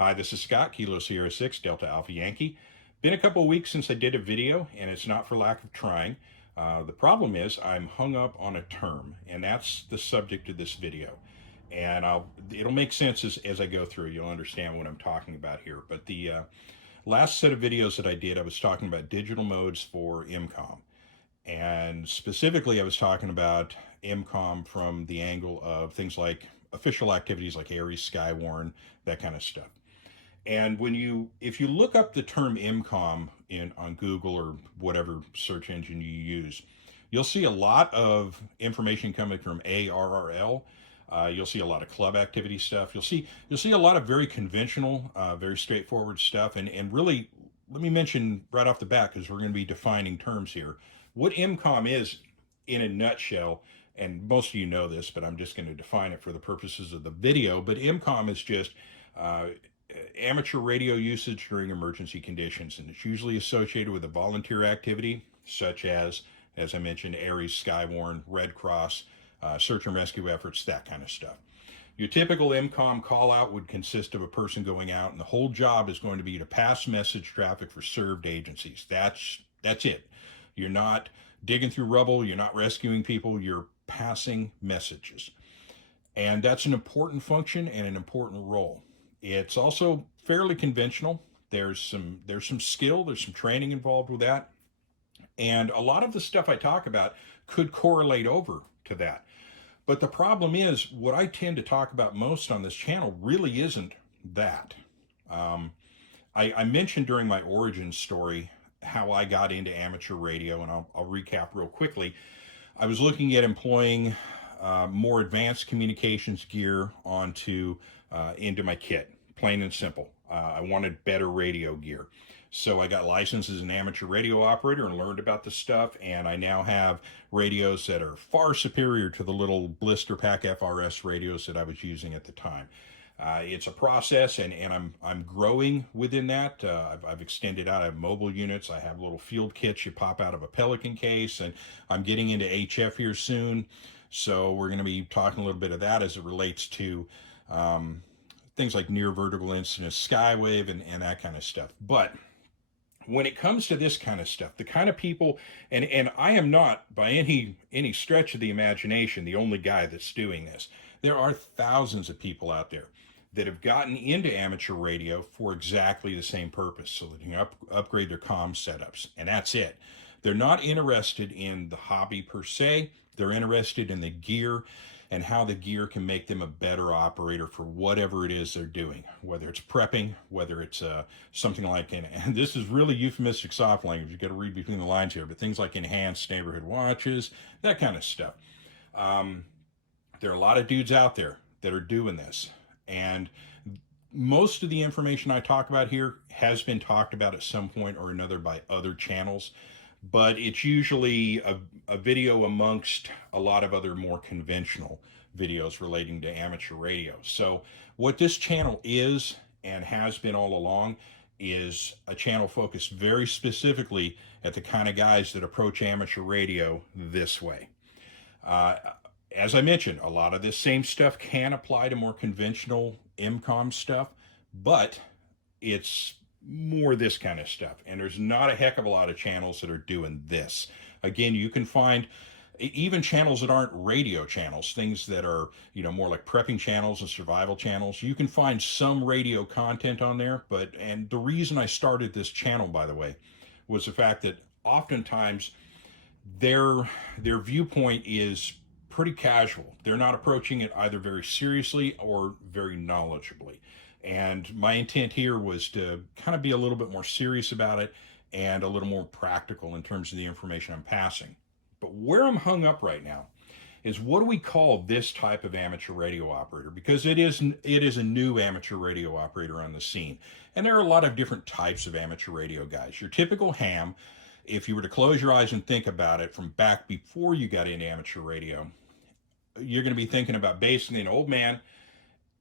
Hi, this is Scott, Kilo Sierra 6, Delta Alpha Yankee. Been a couple of weeks since I did a video, and it's not for lack of trying. The problem is I'm hung up on a term, and that's the subject of this video. And it'll make sense as I go through. You'll understand what I'm talking about here. But the last set of videos that I did, I was talking about digital modes for MCOM. And specifically, I was talking about MCOM from the angle of things like official activities like Aries, Skywarn, that kind of stuff. And if you look up the term MCOM on Google or whatever search engine you use, you'll see a lot of information coming from ARRL. You'll see a lot of club activity stuff. You'll see a lot of very conventional, very straightforward stuff. And really, let me mention right off the bat, because we're going to be defining terms here, what MCOM is in a nutshell. And most of you know this, but I'm just going to define it for the purposes of the video. But MCOM is just amateur radio usage during emergency conditions, and it's usually associated with a volunteer activity such as I mentioned, Aries, Skywarn, Red Cross, search and rescue efforts, that kind of stuff. Your typical MCOM call out would consist of a person going out, and the whole job is going to be to pass message traffic for served agencies. That's it. You're not digging through rubble, you're not rescuing people, you're passing messages. And that's an important function and an important role. It's also fairly conventional. There's some skill, there's some training involved with that. And a lot of the stuff I talk about could correlate over to that. But the problem is, what I tend to talk about most on this channel really isn't that. I mentioned during my origin story how I got into amateur radio, and I'll recap real quickly. I was looking at employing more advanced communications gear into my kit, plain and simple. I wanted better radio gear. So I got licensed as an amateur radio operator and learned about the stuff, and I now have radios that are far superior to the little blister pack FRS radios that I was using at the time. It's a process, and I'm growing within that. I've extended out. I have mobile units. I have little field kits you pop out of a Pelican case, and I'm getting into HF here soon. So we're going to be talking a little bit of that as it relates to things like near vertical incidence skywave and that kind of stuff. But when it comes to this kind of stuff, the kind of people, and I am not by any stretch of the imagination the only guy that's doing this. There are thousands of people out there that have gotten into amateur radio for exactly the same purpose, so that they can upgrade their comm setups, and that's it. They're not interested in the hobby per se. They're interested in the gear and how the gear can make them a better operator for whatever it is they're doing, whether it's prepping, whether it's something like, and this is really euphemistic soft language, you've got to read between the lines here, but things like enhanced neighborhood watches, that kind of stuff. There are a lot of dudes out there that are doing this, and most of the information I talk about here has been talked about at some point or another by other channels, but it's usually a video amongst a lot of other more conventional videos relating to amateur radio. So what this channel is and has been all along is a channel focused very specifically at the kind of guys that approach amateur radio this way. As I mentioned, a lot of this same stuff can apply to more conventional MCOM stuff, but it's more this kind of stuff, and there's not a heck of a lot of channels that are doing this. Again, you can find even channels that aren't radio channels, things that are, more like prepping channels and survival channels. You can find some radio content on there, and the reason I started this channel, by the way, was the fact that oftentimes their viewpoint is pretty casual. They're not approaching it either very seriously or very knowledgeably. And my intent here was to kind of be a little bit more serious about it and a little more practical in terms of the information I'm passing. But where I'm hung up right now is, what do we call this type of amateur radio operator? Because it is a new amateur radio operator on the scene. And there are a lot of different types of amateur radio guys. Your typical ham, if you were to close your eyes and think about it from back before you got into amateur radio, you're going to be thinking about basically an old man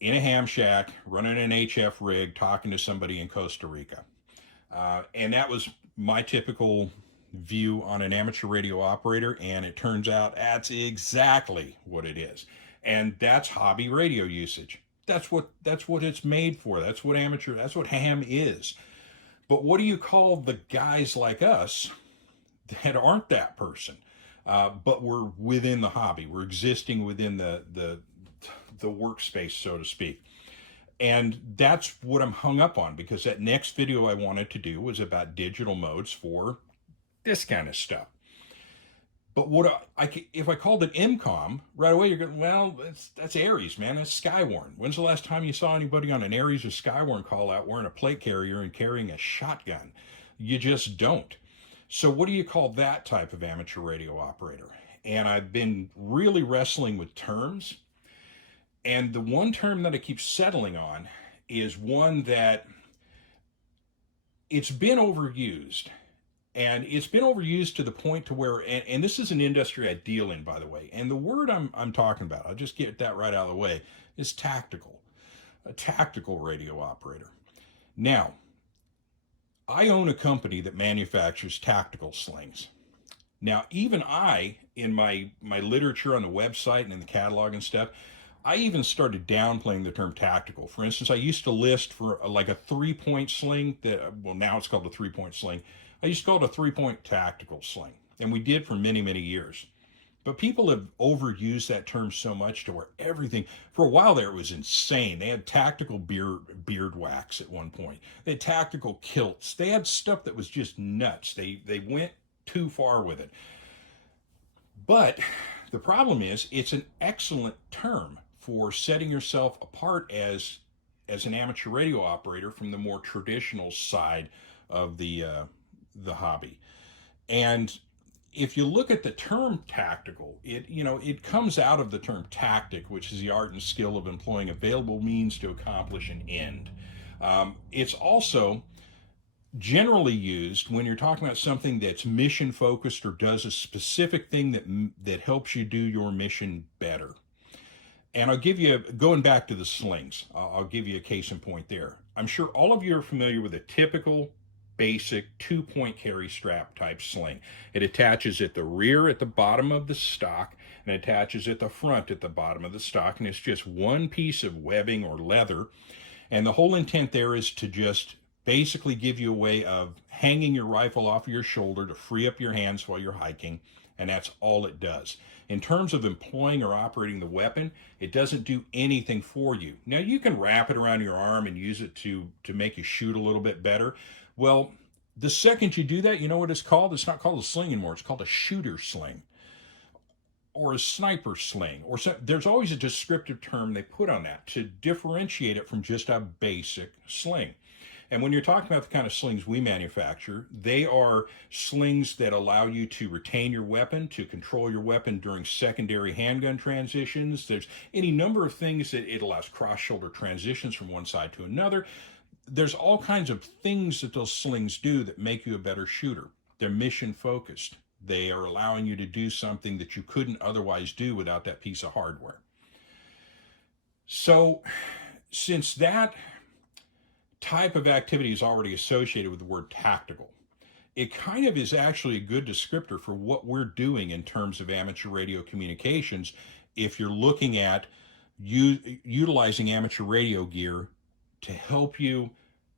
in a ham shack, running an HF rig, talking to somebody in Costa Rica. And that was my typical view on an amateur radio operator, and it turns out that's exactly what it is. And that's hobby radio usage. that's what it's made for. That's what amateur, that's what ham is. But what do you call the guys like us that aren't that person, but we're within the hobby? We're existing within the workspace, so to speak. And that's what I'm hung up on, because that next video I wanted to do was about digital modes for this kind of stuff. But if I called it MCOM, right away you're going, well, that's Aries, man. That's Skywarn. When's the last time you saw anybody on an Aries or Skywarn call out wearing a plate carrier and carrying a shotgun? You just don't. So what do you call that type of amateur radio operator? And I've been really wrestling with terms. And the one term that I keep settling on is one that it's been overused. And it's been overused to the point to where, and this is an industry I deal in, by the way, and the word I'm talking about, I'll just get that right out of the way, is tactical, a tactical radio operator. Now, I own a company that manufactures tactical slings. Now, even I, in my literature on the website and in the catalog and stuff, I even started downplaying the term tactical. For instance, I used to list for like a 3-point sling well, now it's called a 3-point sling. I used to call it a 3-point tactical sling, and we did for many, many years. But people have overused that term so much to where everything, for a while there, it was insane. They had tactical beard wax at one point. They had tactical kilts. They had stuff that was just nuts. They went too far with it. But the problem is, it's an excellent term for setting yourself apart as an amateur radio operator from the more traditional side of the hobby. And if you look at the term tactical, it comes out of the term tactic, which is the art and skill of employing available means to accomplish an end. It's also generally used when you're talking about something that's mission focused or does a specific thing that helps you do your mission better. And I'll give you, going back to the slings, I'll give you a case in point there. I'm sure all of you are familiar with a typical basic 2-point carry strap type sling. It attaches at the rear at the bottom of the stock and attaches at the front at the bottom of the stock, and it's just one piece of webbing or leather. And the whole intent there is to just basically give you a way of hanging your rifle off of your shoulder to free up your hands while you're hiking, and that's all it does. In terms of employing or operating the weapon, it doesn't do anything for you. Now, you can wrap it around your arm and use it to make you shoot a little bit better. Well, the second you do that, you know what it's called? It's not called a sling anymore. It's called a shooter sling or a sniper sling. There's always a descriptive term they put on that to differentiate it from just a basic sling. And when you're talking about the kind of slings we manufacture, they are slings that allow you to retain your weapon, to control your weapon during secondary handgun transitions. There's any number of things that it allows cross-shoulder transitions from one side to another. There's all kinds of things that those slings do that make you a better shooter. They're mission focused. They are allowing you to do something that you couldn't otherwise do without that piece of hardware. So, since that type of activity is already associated with the word tactical, it kind of is actually a good descriptor for what we're doing in terms of amateur radio communications if you're looking at utilizing amateur radio gear to help you.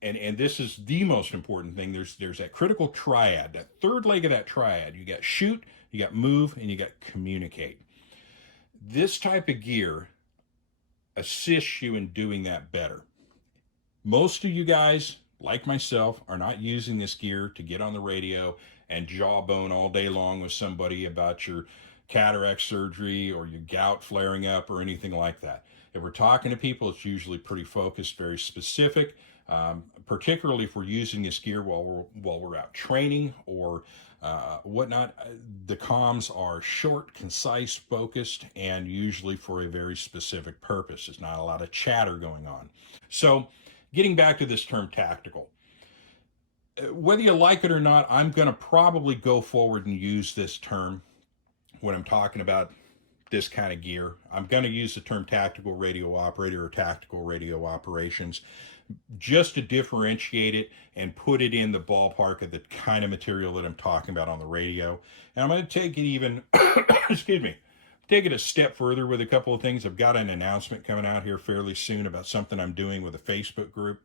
And this is the most important thing. There's that critical triad, that third leg of that triad. You got shoot, you got move, and you got communicate. This type of gear assists you in doing that better. Most of you guys, like myself, are not using this gear to get on the radio and jawbone all day long with somebody about your cataract surgery or your gout flaring up or anything like that. If we're talking to people, it's usually pretty focused, very specific, particularly if we're using this gear while we're out training or whatnot. The comms are short, concise, focused, and usually for a very specific purpose. There's not a lot of chatter going on. So, getting back to this term tactical, whether you like it or not, I'm going to probably go forward and use this term when I'm talking about this kind of gear. I'm going to use the term tactical radio operator or tactical radio operations just to differentiate it and put it in the ballpark of the kind of material that I'm talking about on the radio. And I'm going to take it even, excuse me, take it a step further with a couple of things. I've got an announcement coming out here fairly soon about something I'm doing with a Facebook group.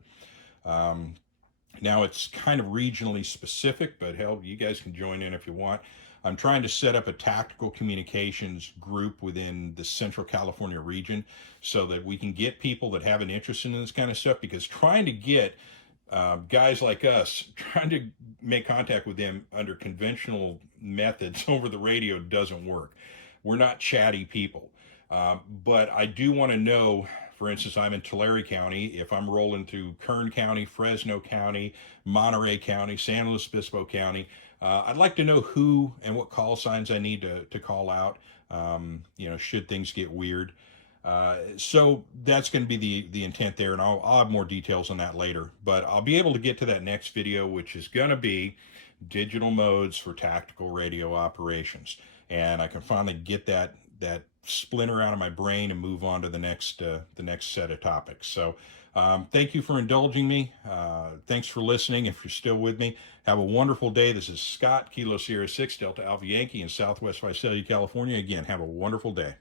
Now it's kind of regionally specific, but hell, you guys can join in if you want. I'm trying to set up a tactical communications group within the Central California region so that we can get people that have an interest in this kind of stuff, because trying to get guys like us, trying to make contact with them under conventional methods over the radio doesn't work. We're not chatty people. But I do want to know, for instance, I'm in Tulare County. If I'm rolling through Kern County, Fresno County, Monterey County, San Luis Obispo County, I'd like to know who and what call signs I need to call out, should things get weird. So that's going to be the intent there, and I'll have more details on that later. But I'll be able to get to that next video, which is going to be digital modes for tactical radio operations. And I can finally get that splinter out of my brain and move on to the next set of topics. So thank you for indulging me. Thanks for listening. If you're still with me, have a wonderful day. This is Scott, Kilo Sierra 6 Delta Alpha Yankee in Southwest Visalia, California. Again, have a wonderful day.